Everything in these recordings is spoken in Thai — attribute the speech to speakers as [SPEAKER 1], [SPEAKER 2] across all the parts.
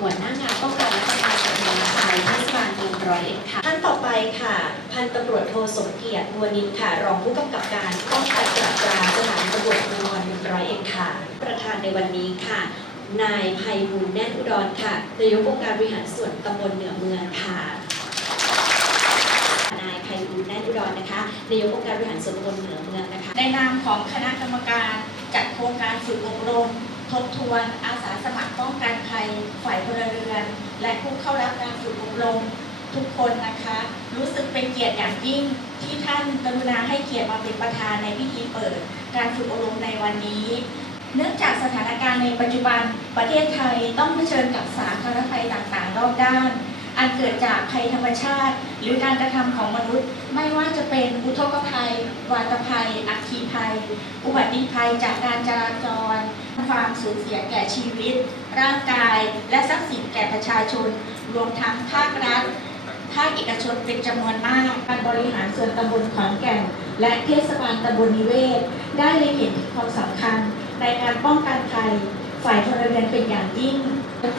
[SPEAKER 1] หัวหน้างานป้องกันและบรรเทาสาธารณภัยเทศบาลเมืองร้อยเอ็ดค่ะท่านต่อไปค่ะ พันตำรวจโทสมเกียรติบัวนินค่ะ รองผู้กำกับการป้องกันปราบปรามสถานีตำรวจภูธรเมืองร้อยเอ็ดค่ะ ประธานในวันนี้ค่ะ นายภัยบูลแน่นอุดรค่ะนายกองการบริหารส่วนตำบลเหนือเมืองค่ะภัยบูลแน่นอุดรนะคะนายกองการบริหารส่วนตำบลเหนือเมืองนะคะ
[SPEAKER 2] ในนามของคณะกรรมการจัดโครงการฝึกอบรม ทบทวนอาสาสมัครป้องกันค่ะ ลเรือน และผู้เข้ารับการฝึกอบรมทุกคนนะคะ รู้สึกเป็นเกียรติอย่างยิ่งที่ท่านกรุณาให้เกียรติมาเป็นประธานในพิธีเปิด การฝึกอบรมในวันนี้ เนื่องจากสถานการณ์ในปัจจุบันประเทศไทยต้องเผชิญกับสาธารณภัยต่างๆ รอบด้าน อันเกิดจากภัยธรรมชาติ หรือการกระทำของมนุษย์ ไม่ว่าจะเป็นอุทกภัย วาตภัย อัคคีภัย อุบัติภัยจากการจราจร ความสูญเสียแก่ชีวิต ร่างกาย และทรัพย์สินแก่ประชาชน รวมทั้งภาครัฐภาคเอกชนเป็นจำนวนมาก การบริหารส่วนตำบลขอนแก่น และเทศบาลตำบลนิเวศ ได้เล็งเห็นถึงความสำคัญในการป้องกันภัย ฝ่ายพลเรือนเป็นอย่างยิ่ง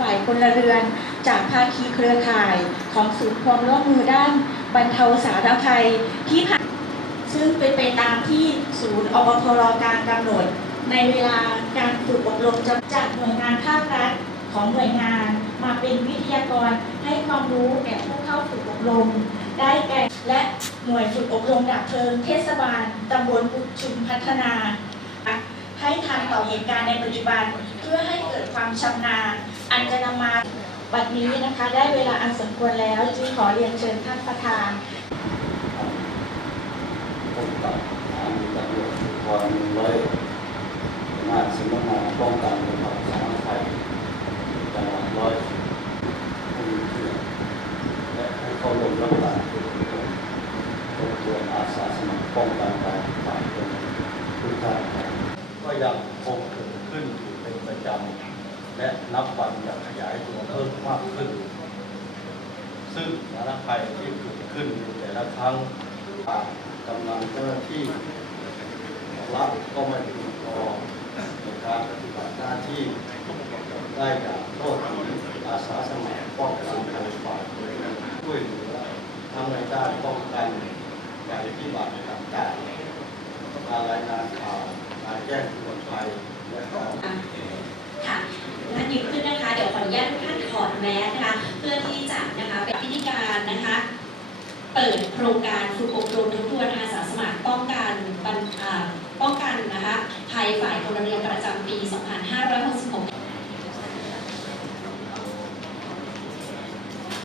[SPEAKER 2] ฝ่ายพลเรือน จากภาคีเครือข่ายของศูนย์ความร่วมมือด้านบรรเทาสาธารณภัยที่ผ่านซึ่งเป็นไปตามที่ศูนย์อบพรการกำหนด ในเวลาการฝึกอบรมจะจัดหน่วยงานภาครัฐของหน่วยงาน มาเป็นวิทยากรให้ความรู้แก่ผู้เข้าฝึกอบรม ได้แก่และหน่วยฝึกอบรมดับเพลิงเทศบาลตำบลกุชุมพัฒนา เหตุการณ์ในปัจจุบัน เพื่อให้เกิดความชำนาญอันจะนำมาบัดนี้นะคะได้เวลาอันสมควรแล้วจึงขอเรียนเชิญท่านประธาน
[SPEAKER 3] พบกับสถานีตำรวจภูธรร้อยงานสำนักงานป้องกันรรเทาสาธารณภัยจังหวัดร้อยผู้มีเกียรติและผู้เข้าร่วมรับการฝึกอบรมทบทวนอาสาสมัครป้องกันการฝ่ายตนทุกท่าน ยังคงเกิดขึ้นอยู่เป็นประจำและนับวันจะขยายตัวเพิ่มมากขึ้น ซึ่งสารภัยที่เกิดขึ้นในแต่ละครั้งกำลังเจ้าหน้าที่รัฐก็ไม่เพียงพอในการปฏิบัติหน้าที่ได้อย่างโทษถึงอาสาสมัครป้องกันภัยฝ่ายช่วยเหลือทั้งในด้านป้องกันภัยพิบัติต่างๆการรายงานข่าว การแจ้งเตือนภัยและก็
[SPEAKER 1] ค่ะท่านยืนขึ้นนะคะ เดี๋ยวขออนุญาตทุกท่านถอดแมสนะคะ เพื่อที่จะนะคะเป็นพิธีการนะคะ เปิดโครงการฝึกอบรมทบทวนอาสาสมัครป้องกันป้องกันนะคะภัยฝ่ายพลเรือนประจำปี2